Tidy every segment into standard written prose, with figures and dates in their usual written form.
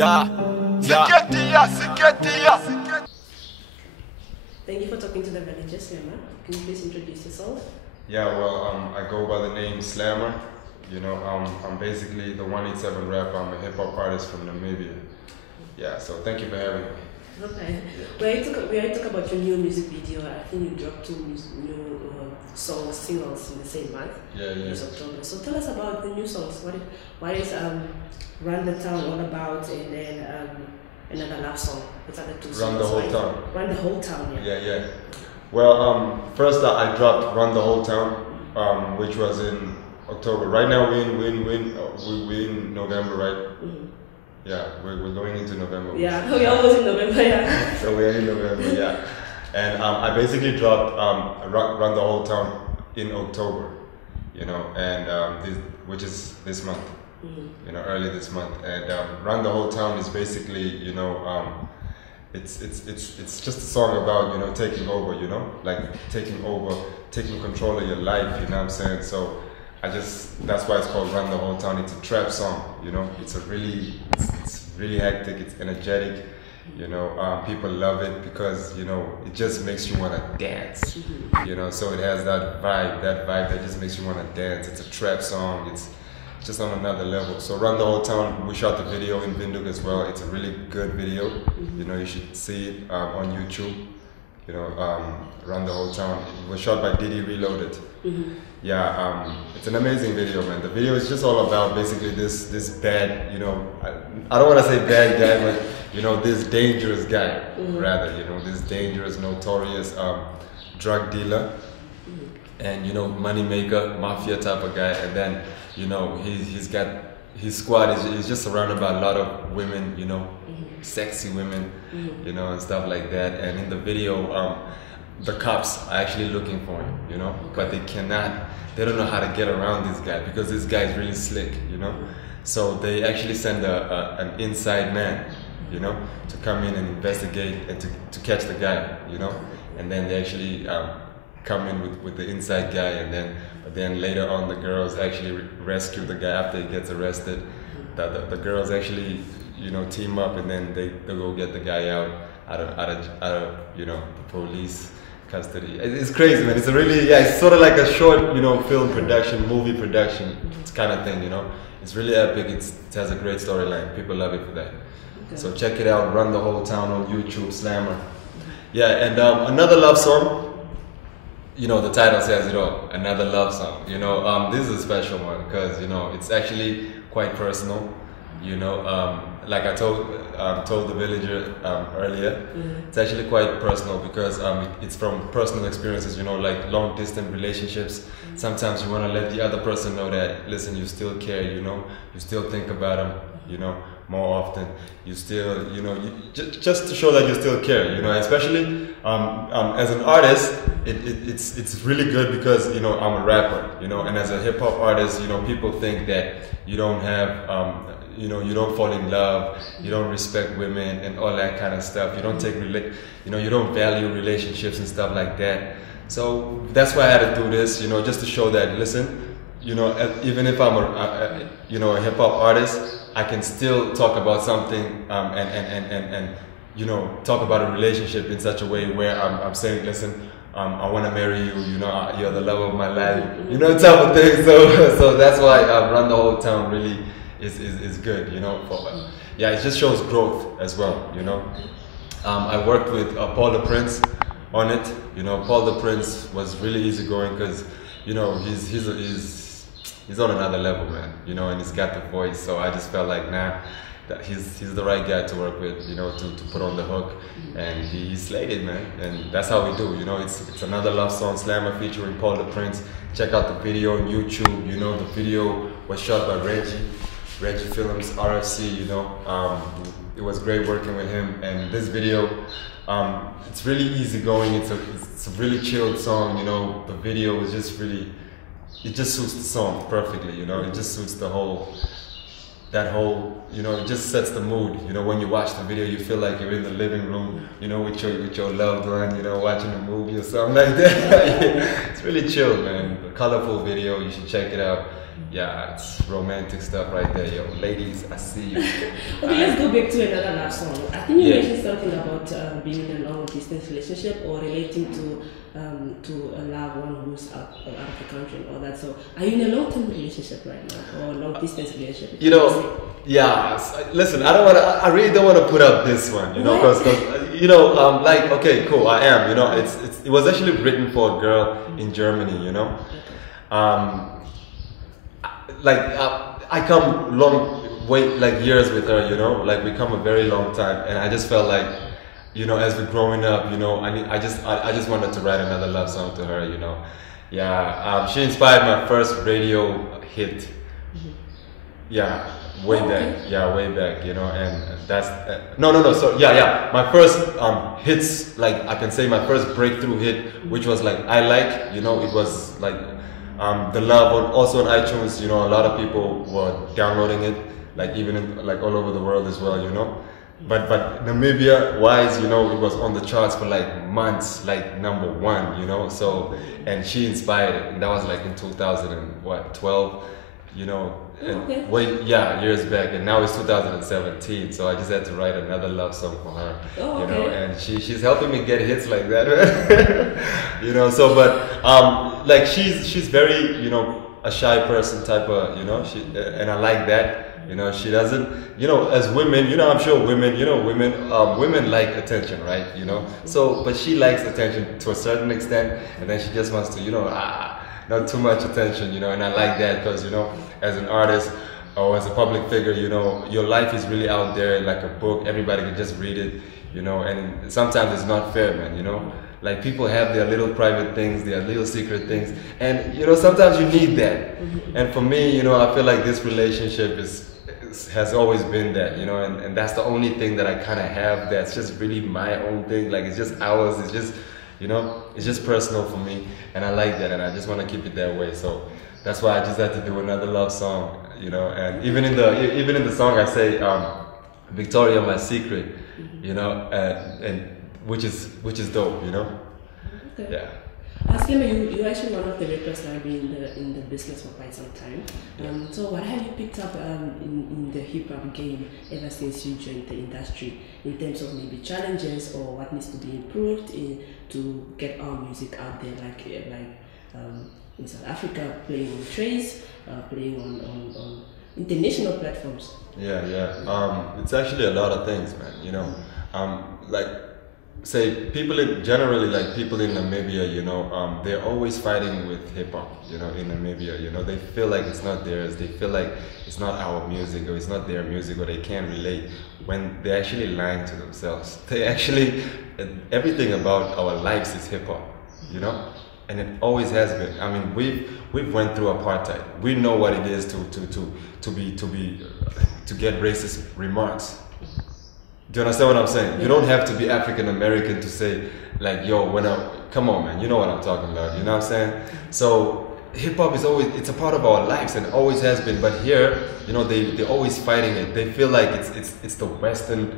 Yeah, yeah. Thank you for talking to the villagers, Slammer. Can you please introduce yourself? Yeah, well, I go by the name Slammer. You know, I'm basically the 187 rapper. I'm a hip hop artist from Namibia. Yeah, so thank you for having me. Okay. We are talk about your new music video. I think you dropped two new singles in the same month. Yeah. It's October. So tell us about the new songs. What is Run the Town all about, and then another love song. What are the two songs? Run the Whole Town. Run the Whole Town. Yeah. Well, first I dropped Run the Whole Town, which was in October. Right now we in November, right? Mm-hmm. Yeah, we're going into November. Yeah, we're almost in November, yeah. So we're in November, yeah. And I basically dropped Run the Whole Town in October, you know, and which is this month, you know, early this month. And Run the Whole Town is basically, you know, it's just a song about, you know, taking over, you know, like taking control of your life, you know what I'm saying? So that's why it's called Run the Whole Town. It's a trap song, you know. It's really hectic. It's energetic, you know. People love it because, you know, it just makes you want to dance, you know. So it has that vibe that just makes you want to dance. It's a trap song. It's just on another level. So Run the Whole Town, we shot the video in Windhoek as well. It's a really good video. You know, you should see it on YouTube. You know, Run the Whole Town. It was shot by Diddy Reloaded. Yeah, it's an amazing video, man. The video is just all about basically this bad, you know, I don't want to say bad guy, but, you know, this dangerous guy, rather, you know, this dangerous, notorious drug dealer, and, you know, money maker, mafia type of guy, and then, you know, he's got his squad is just surrounded by a lot of women, you know, sexy women, you know, and stuff like that. And in the video, the cops are actually looking for him, you know, but they don't know how to get around this guy because this guy is really slick, you know. So they actually send an inside man, you know, to come in and investigate and to catch the guy, you know. And then they actually come in with the inside guy, and then later on the girls actually rescue the guy after he gets arrested. The girls actually, you know, team up, and then they go get the guy out of you know, the police custody. It's crazy, man. It's a really, it's sort of like a short, you know, film production, movie production, kind of thing, you know. It's really epic. It has a great storyline. People love it for that. Okay. So check it out. Run the Whole Town on YouTube, Slammer. Yeah, and another love song. You know, the title says it all. Another love song. You know, this is a special one because, you know, it's actually quite personal. You know, like I told the villager earlier, it's actually quite personal because it's from personal experiences, you know, like long distance relationships. Sometimes you want to let the other person know that, listen, you still care, you know, you still think about them, you know, more often. You still, you know, just to show that you still care, you know, especially as an artist, it's really good because, you know, I'm a rapper, you know, and as a hip hop artist, you know, people think that you don't have, you know, you don't fall in love, you don't respect women and all that kind of stuff. You don't you know, you don't value relationships and stuff like that. So that's why I had to do this, you know, just to show that, listen, you know, even if I'm you know, a hip hop artist, I can still talk about something and you know, talk about a relationship in such a way where I'm saying, listen, I want to marry you, you know, you're the love of my life, you know, type of thing. So that's why Run the Whole Town really is good, you know. Yeah, it just shows growth as well, you know. I worked with Paul the Prince on it, you know. Paul the Prince was really easygoing because, you know, he's on another level, man, you know, and he's got the voice. So I just felt like, that he's the right guy to work with, you know, to put on the hook, and he slayed it, man. And that's how we do, you know. It's another love song, Slammer featuring Paul the Prince. Check out the video on YouTube. You know, the video was shot by Reggie Films, RFC, you know. It was great working with him, and this video, it's really easygoing. It's a really chilled song, you know. The video is just really, it just suits the song perfectly, you know. It just suits that whole, you know, it just sets the mood. You know, when you watch the video, you feel like you're in the living room, you know, with your loved one, you know, watching a movie or something like that. It's really chill, man. A colorful video, you should check it out. Yeah, it's romantic stuff right there, yo. Ladies, I see you. Okay, let's go back to another love song. I think you Yeah. mentioned something about being in a long distance relationship or relating to a loved one who's out of the country and all that. So, are you in a long term relationship right now or a long distance relationship? You know, yeah. Listen, I don't want to. I really don't want to put up this one, you know, because you know, like, okay, cool, I am. You know, it was actually written for a girl in Germany, you know. I come like years with her, you know, like we come a very long time, and I just felt like, you know, as we're growing up, you know, I just wanted to write another love song to her, you know. Yeah, she inspired my first radio hit. Yeah, way back, you know, and that's no. So yeah, my first hits, like I can say my first breakthrough hit, which was like I Like, you know, it was like the love also on iTunes, you know, a lot of people were downloading it, like even in, like all over the world as well, you know. But Namibia wise, you know, it was on the charts for like months, like #1, you know. So, and she inspired it, and that was like in 2012, you know. And years back, and now it's 2017. So I just had to write another love song for her, you know. And she's helping me get hits like that, you know. So, but like she's very, you know, a shy person type of, you know. And I like that. You know, she doesn't, you know, as women, you know, I'm sure women, you know, women like attention, right? You know, so, but she likes attention to a certain extent, and then she just wants to, you know, not too much attention, you know, and I like that because, you know, as an artist or as a public figure, you know, your life is really out there like a book, everybody can just read it, you know, and sometimes it's not fair, man, you know. Like people have their little private things, their little secret things, and you know sometimes you need that. And for me, you know, I feel like this relationship has always been that, you know, and that's the only thing that I kind of have that's just really my own thing. Like it's just ours. It's just, you know, it's just personal for me, and I like that, and I just want to keep it that way. So that's why I just had to do another love song, you know. And even in the song I say, Victoria, my secret, you know, and which is dope, you know. Okay. Yeah. Askema, you're actually one of the rappers that have been in the business for quite some time. So what have you picked up in the hip hop game ever since you joined the industry, in terms of maybe challenges or what needs to be improved to get our music out there, like in South Africa, playing on trays, playing on international platforms? Yeah. It's actually a lot of things, man. You know, like, say people generally, like people in Namibia, you know, they're always fighting with hip hop, you know, in Namibia, you know, they feel like it's not theirs, they feel like it's not our music or it's not their music or they can't relate, when they're actually lying to themselves. They actually, everything about our lives is hip hop, you know, and it always has been. I mean, we've went through apartheid. We know what it is to get racist remarks. Do you understand what I'm saying? You don't have to be African American to say, like, yo, come on, man, you know what I'm talking about, you know what I'm saying? So hip hop is always, it's a part of our lives and always has been, but here, you know, they're always fighting it. They feel like it's the Western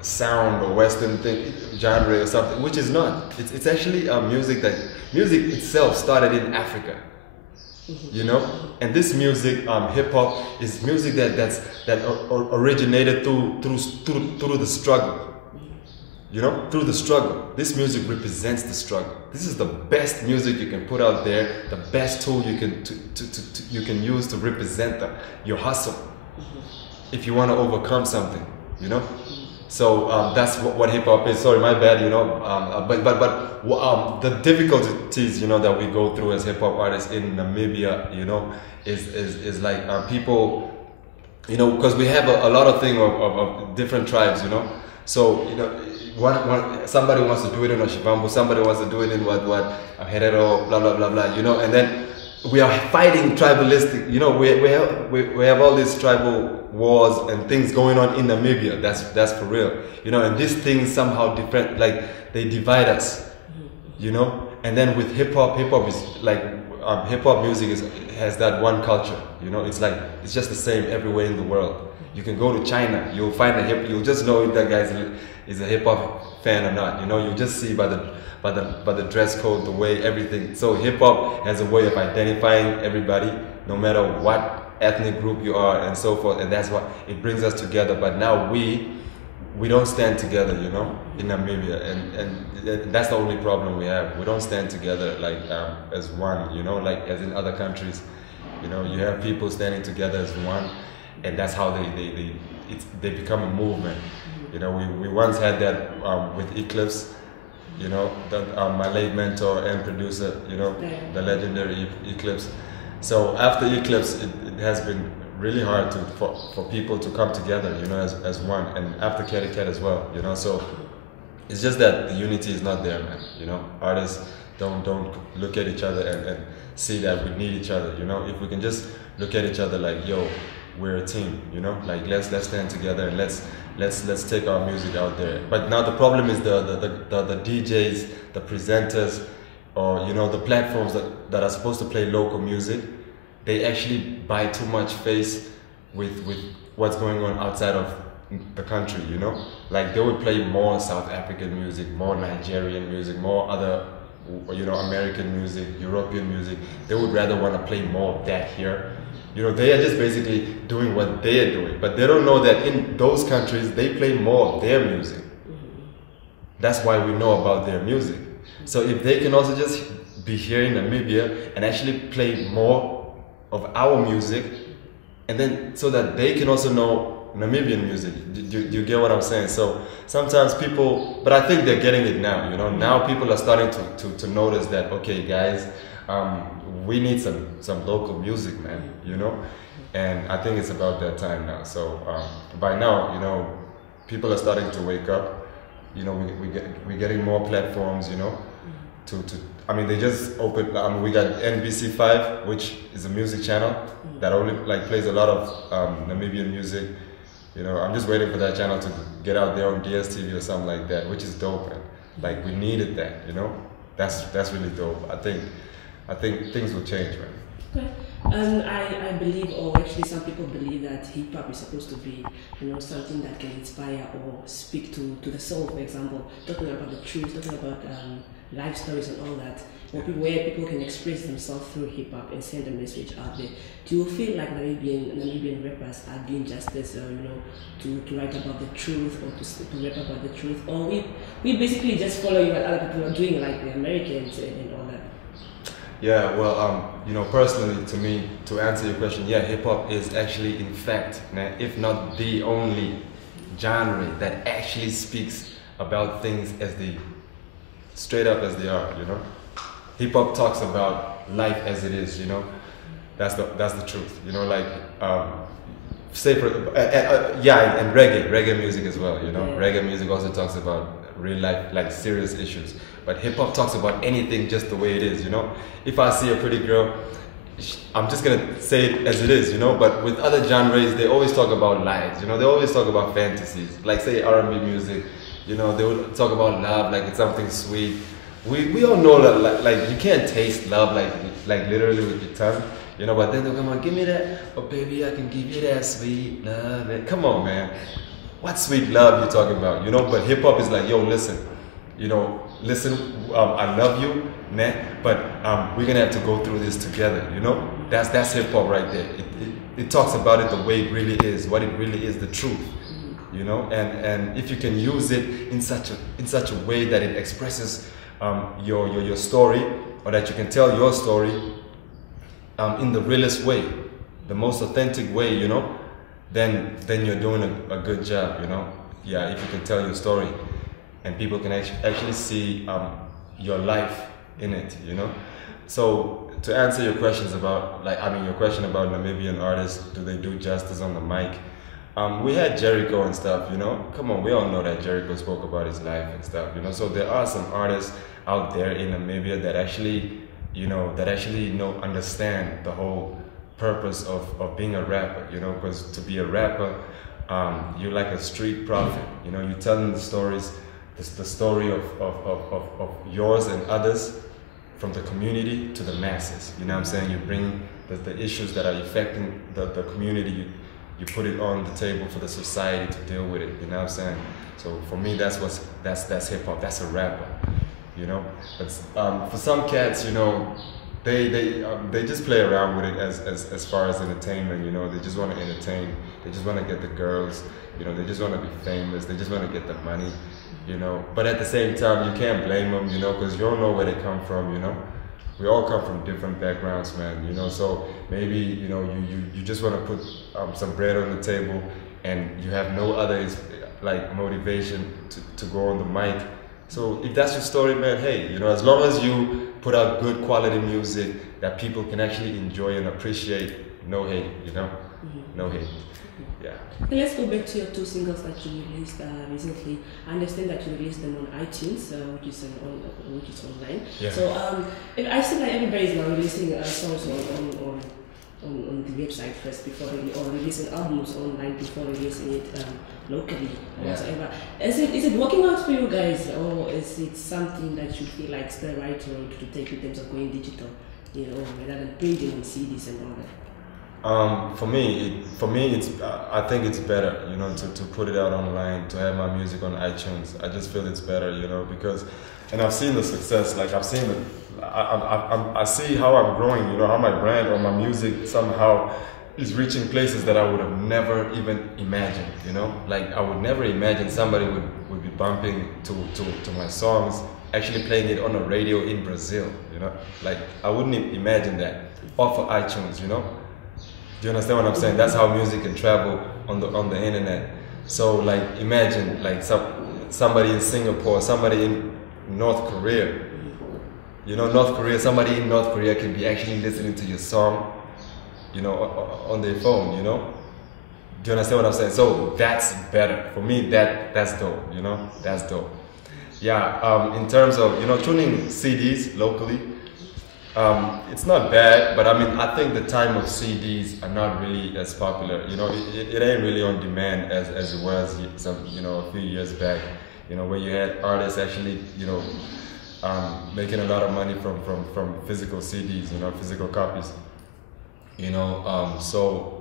sound or Western thing, genre or something, which is not. It's actually music itself started in Africa. You know, and this music, hip hop, is music that originated through the struggle. You know, through the struggle. This music represents the struggle. This is the best music you can put out there, the best tool you can use to represent your hustle. If you want to overcome something, you know. So that's what hip hop is. Sorry, my bad. You know, but the difficulties, you know, that we go through as hip hop artists in Namibia, you know, is like people, you know, because we have a lot of things of different tribes, you know. So you know, somebody wants to do it in Oshivambu, somebody wants to do it in what Herero, blah blah blah blah, you know, and then we are fighting tribalistic, you know, we have all these tribal wars and things going on in Namibia. That's for real, you know, and these things somehow different, like they divide us, you know. And then with hip hop is like hip hop music has that one culture, you know. It's like it's just the same everywhere in the world. You can go to China, you'll find you'll just know if that guy is a hip hop fan or not, you know. You just see by the dress code, the way everything. So hip hop has a way of identifying everybody, no matter what ethnic group you are and so forth, and that's what it brings us together. But now we don't stand together, you know, in Namibia, and that's the only problem we have. We don't stand together like as one, you know, like as in other countries. You know, you have people standing together as one, and that's how they become a movement. You know, we once had that with Eclipse, you know, my late mentor and producer, you know, the legendary Eclipse. So after Eclipse, it has been really hard for people to come together, you know, as one, and after Kitty Cat as well, you know. So it's just that the unity is not there, man. You know, artists don't look at each other and see that we need each other. You know, if we can just look at each other like, yo, we're a team. You know, like let's stand together and let's take our music out there. But now the problem is the DJs, the presenters, or you know, the platforms that are supposed to play local music. They actually buy too much face with what's going on outside of the country, you know? Like they would play more South African music, more Nigerian music, more other, you know, American music, European music. They would rather want to play more of that here. You know, they are just basically doing what they are doing, but they don't know that in those countries, they play more of their music. That's why we know about their music. So if they can also just be here in Namibia and actually play more of our music, and then so that they can also know Namibian music. Do you get what I'm saying? So sometimes people, but I think they're getting it now, you know. Now people are starting to notice that, okay guys, we need some local music, man, you know. And I think it's about that time now. So by now, you know, people are starting to wake up. You know, we're getting more platforms, you know, I mean, they just opened, we got NBC5, which is a music channel that only like plays a lot of Namibian music. You know, I'm just waiting for that channel to get out there on DSTV or something like that, which is dope, man. Like we needed that, you know. That's really dope. I think things will change, man. Okay. I believe, or actually some people believe that hip hop is supposed to be, you know, something that can inspire or speak to the soul, for example, talking about the truth, talking about life stories and all that, where people can express themselves through hip hop and send a message out there. Do you feel like Namibian rappers are doing justice, you know, to write about the truth or to rap about the truth, or we basically just following what other people are doing, like the Americans and all that? Yeah, well, you know, personally, to me, to answer your question, yeah, hip hop is actually, in fact, if not the only genre that actually speaks about things as they straight up as they are, you know. Hip hop talks about life as it is, you know. That's the truth, you know. Like, say for and reggae music as well, you know. Reggae music also talks about real life, like serious issues. But hip hop talks about anything just the way it is, you know. If I see a pretty girl, I'm just gonna say it as it is, you know. But with other genres, they always talk about lies, you know. They always talk about fantasies, like say R&B music. You know, they would talk about love like it's something sweet. We all know that like you can't taste love like literally with your tongue, you know. But then they'll come on, give me that, oh baby, I can give you that sweet love. And come on, man, what sweet love you talking about, you know? But hip hop is like, yo, listen, you know, listen, I love you, man, but we're gonna have to go through this together, you know. That's hip hop right there. It talks about it the way it really is, what it really is, the truth. You know, and if you can use it in such a way that it expresses your story, or that you can tell your story in the realest way, the most authentic way, you know, then you're doing a good job, you know. Yeah, if you can tell your story, and people can actually see your life in it, you know. So to answer your questions about, your question about Namibian artists, do they do justice on the mic? We had Jericho and stuff, you know. Come on, we all know that Jericho spoke about his life and stuff, you know. So there are some artists out there in Namibia that actually, understand the whole purpose of being a rapper, you know. Because to be a rapper, you're like a street prophet, you know. You're telling the stories, the story of yours and others, from the community to the masses. You know what I'm saying? You bring the issues that are affecting the community. You put it on the table for the society to deal with it, you know what I'm saying? So for me, that's hip hop, that's a rapper, you know? But for some cats, you know, they just play around with it as far as entertainment, you know. They just want to entertain. They just want to get the girls, you know. They just want to be famous. They just want to get the money, you know. But at the same time, you can't blame them, you know, because you don't know where they come from, you know. We all come from different backgrounds, man, you know. So maybe, you know, you just want to put some bread on the table, and you have no other like motivation to go on the mic. So if that's your story, man, hey, you know, as long as you put out good quality music that people can actually enjoy and appreciate, no hate, you know, no hate. Yeah. Okay, let's go back to your two singles that you released recently. I understand that you released them on iTunes, which is online. Yeah. So I see that everybody is now releasing songs on the website first before releasing albums online before releasing it locally or whatever. Is it working out for you guys, or is it something that you feel like it's the right road to take in terms of going digital, you know, rather than printing on CDs and all that? For me, it's I think it's better, you know, to put it out online, to have my music on iTunes. I just feel it's better, you know, because, and I've seen the success. Like I've seen I see how I'm growing, you know, how my brand or my music somehow is reaching places that I would have never even imagined, you know. Like I would never imagine somebody would be bumping to my songs, actually playing it on a radio in Brazil, you know. Like I wouldn't imagine that off of iTunes, you know. Do you understand what I'm saying? That's how music can travel on the internet. So like imagine like somebody in Singapore, somebody in North Korea. You know, somebody in North Korea can be actually listening to your song, you know, on their phone, you know. Do you understand what I'm saying? So that's better for me. That's dope, you know. That's dope. Yeah. In terms of, you know, tuning CDs locally. It's not bad, but I mean, I think the time of CDs are not really as popular. You know, it ain't really on demand as it was a few years back. You know, where you had artists actually, you know, making a lot of money from physical CDs, you know, physical copies. You know,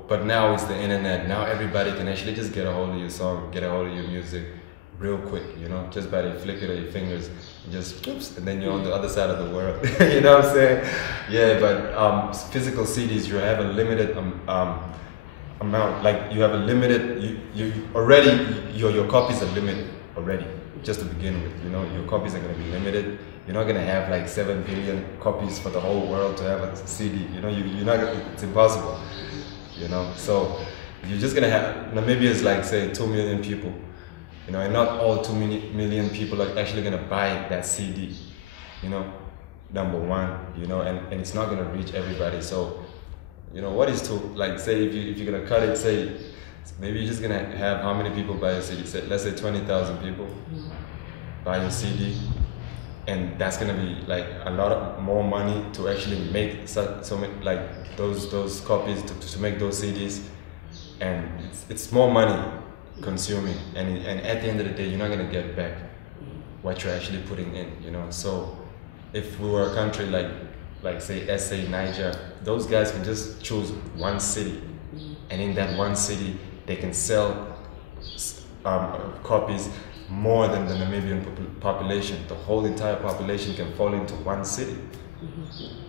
but now it's the internet. Now everybody can actually just get a hold of your song, get a hold of your music real quick, you know, just by the flick of your fingers, just oops, and then you're on the other side of the world. You know what I'm saying? Yeah, but physical CDs, you have a limited amount. Like you have a limited, you already your copies are limited already. Just to begin with, you know, your copies are going to be limited. You're not going to have like 7 billion copies for the whole world to have a CD. You know, you're not. It's impossible. You know, so you're just going to have. Namibia is like say 2 million people. You know, and not all 2 million people are actually going to buy that CD, you know, number one, you know, and it's not going to reach everybody. So, you know, what is to, like, say, if you're going to cut it, say, maybe you're just going to have how many people buy a CD? Say, let's say 20,000 people buy a CD, and that's going to be, like, a lot of more money to actually make so many, like, those copies, to make those CDs, and it's more money consuming, and at the end of the day you're not going to get back what you're actually putting in, you know. So if we were a country like say SA, Niger, those guys can just choose one city, and in that one city they can sell copies more than the Namibian population. The whole entire population can fall into one city. Do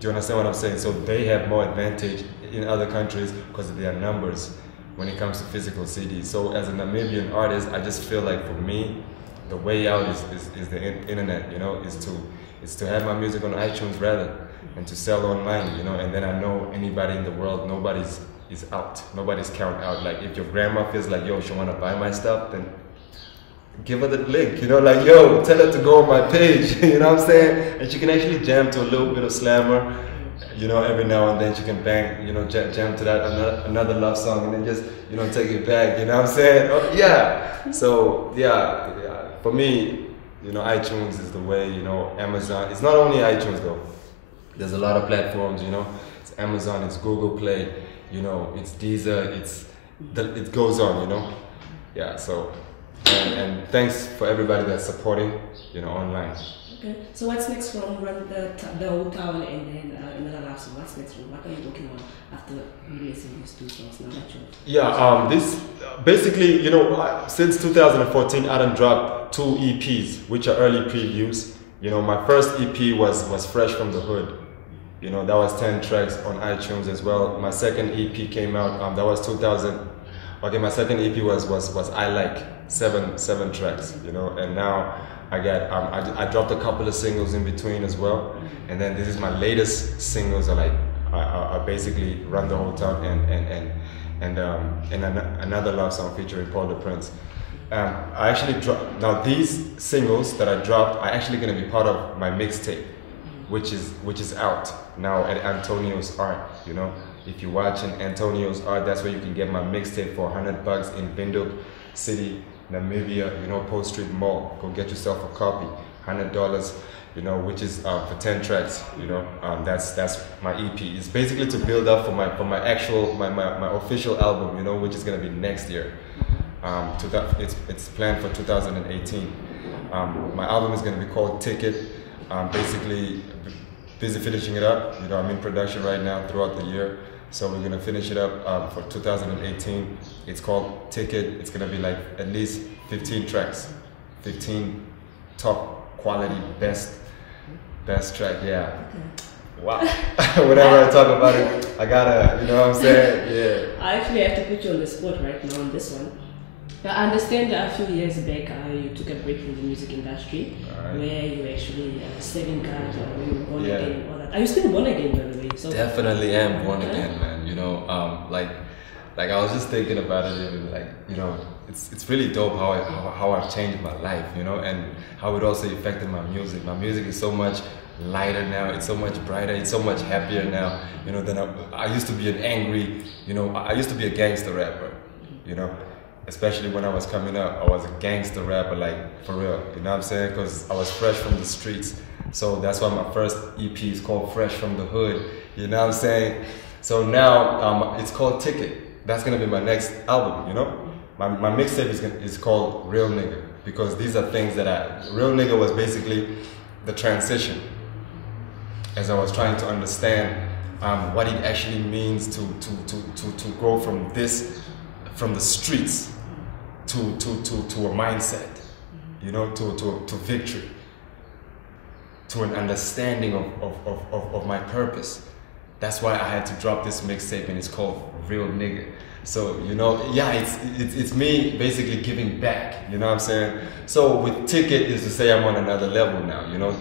you understand what I'm saying? So they have more advantage in other countries because of their numbers when it comes to physical CDs. So as a Namibian artist, I just feel like for me, the way out is the internet, you know, is to have my music on iTunes rather, and to sell online, you know, and then I know anybody in the world, nobody's out, nobody's count out. Like if your grandma feels like, yo, she wanna buy my stuff, then give her the link, you know, like, yo, tell her to go on my page, you know what I'm saying? And she can actually jam to a little bit of slammer, you know, every now and then she can bang, you know, jam to that another love song, and then just, you know, take it back, you know what I'm saying? Oh, yeah. So yeah, for me, you know, iTunes is the way, you know, Amazon. It's not only iTunes though. There's a lot of platforms, you know. It's Amazon, it's Google Play, you know, it's Deezer, it goes on, you know. Yeah, so, and thanks for everybody that's supporting, you know, online. Okay, so what's next from Run the Old Town and then Another Love Song? What's next from? What are you working on after releasing these two songs now that you're... this basically, you know, since 2014, I done dropped 2 EPs, which are early previews. You know, my first EP was Fresh from the Hood. You know, that was 10 tracks on iTunes as well. My second EP came out, that was 2000. Okay, my second EP was I Like, seven tracks, you know, and now I got, I dropped a couple of singles in between as well. And then this is my latest singles are like, I basically Run the Whole Town and Another Love Song featuring Paul the Prince. I actually dropped, now these singles that I dropped are actually gonna be part of my mixtape, which is out now at Antonio's Art, you know. If you're watching Antonio's Art, that's where you can get my mixtape for $100 in Windhoek City, Namibia, you know, Post Street Mall. Go get yourself a copy, $100, you know, which is for 10 tracks, you know. That's my EP. It's basically to build up for my actual my official album, you know, which is gonna be next year. It's planned for 2018. My album is gonna be called Ticket. Basically busy finishing it up. You know, I'm in production right now throughout the year. So we're gonna finish it up for 2018. It's called Ticket. It's gonna be like at least 15 tracks, 15 top quality, best track. Yeah. Wow. Whenever I talk about it, I gotta, you know what I'm saying? Yeah. I actually have to put you on the spot right now on this one. I understand that a few years back you took a break from the music industry, where you actually serving God, or you were born again and all that. Are you still born again, by the way? So definitely am born again, man. You know, like I was just thinking about it, and like, you know, it's really dope how I've changed my life, you know, and how it also affected my music. My music is so much lighter now. It's so much brighter. It's so much happier now, you know. Than I used to be an angry, you know. I used to be a gangster rapper, you know. Especially when I was coming up, I was a gangster rapper, like, for real, you know what I'm saying? Because I was fresh from the streets. So that's why my first EP is called Fresh from the Hood, you know what I'm saying? So now it's called Ticket. That's gonna be my next album, you know? My mixtape is called Real Nigga, because these are things that Real Nigga was basically the transition as I was trying to understand what it actually means to go from the streets to a mindset, you know, to victory, to an understanding of my purpose. That's why I had to drop this mixtape, and it's called Real Nigga. So, you know, yeah, it's me basically giving back, you know what I'm saying? So with Ticket is to say I'm on another level now, you know.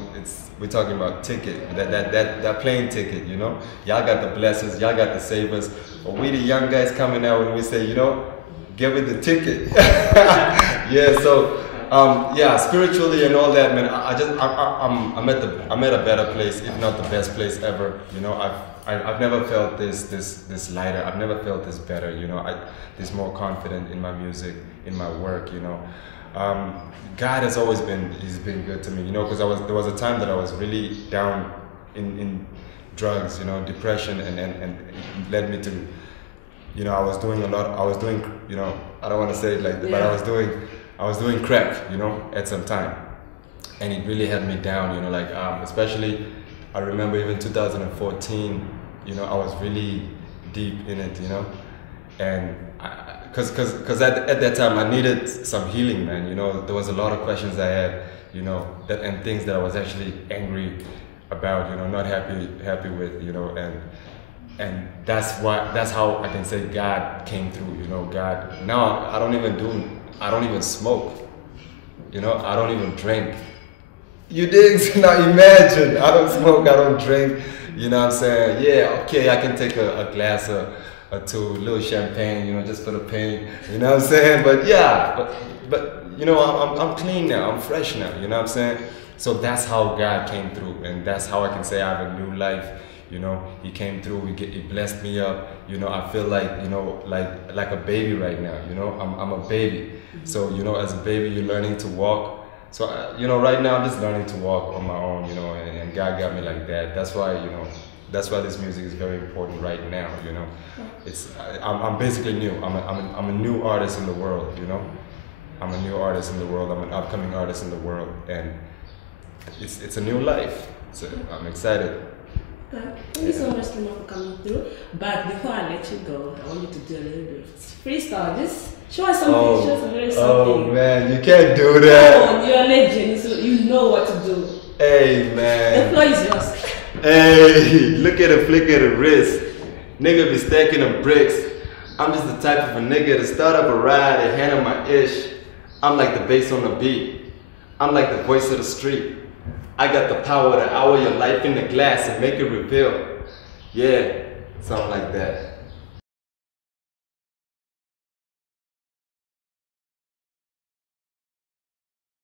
We're talking about Ticket, that plane ticket, you know. Y'all got the blessings, y'all got the savers, but we the young guys coming out when we say, you know, give it the ticket. Yeah, so yeah, spiritually and all that, man. I'm at a better place, if not the best place ever. You know, I've never felt this lighter. I've never felt this better. You know, this more confident in my music, in my work. You know, God has always been good to me. You know, because there was a time that I was really down in drugs. You know, depression, and it led me to, you know, I was doing, you know, I don't want to say it like that, but I was doing crack, you know, at some time, and it really had me down, you know, like, especially, I remember even 2014, you know, I was really deep in it, you know, and because at that time I needed some healing, man, you know. There was a lot of questions I had, you know, and things that I was actually angry about, you know, not happy with, you know, and that's how I can say God came through, you know. God, now I don't even smoke, you know, I don't even drink. You dig? Now imagine, I don't smoke, I don't drink, you know what I'm saying? Yeah, okay, I can take a glass or two, a little champagne, you know, just for the pain, you know what I'm saying? But yeah, but you know, I'm clean now, I'm fresh now, you know what I'm saying? So that's how God came through, and that's how I can say I have a new life. You know, He came through. He blessed me up. You know, I feel like, you know, like a baby right now. You know, I'm a baby. So, you know, as a baby, you're learning to walk. So, you know, right now I'm just learning to walk on my own. You know, and God got me like that. That's why, you know, that's why this music is very important right now. You know, I'm basically new. I'm a new artist in the world. You know, I'm a new artist in the world. I'm an upcoming artist in the world, and it's a new life. So I'm excited. Thank you so much, Luma, for coming through. But before I let you go, I want you to do a little bit of freestyle. Just show us something. Show us a little something. Oh man, you can't do that. Oh, you're a legend, so you know what to do. Hey man. The floor is yours. Hey, look at a flick of the wrist. Nigga be stacking them bricks. I'm just the type of a nigga to start up a ride and handle my ish. I'm like the bass on the beat. I'm like the voice of the street. I got the power to hour your life in the glass and make it reveal. Yeah, something like that.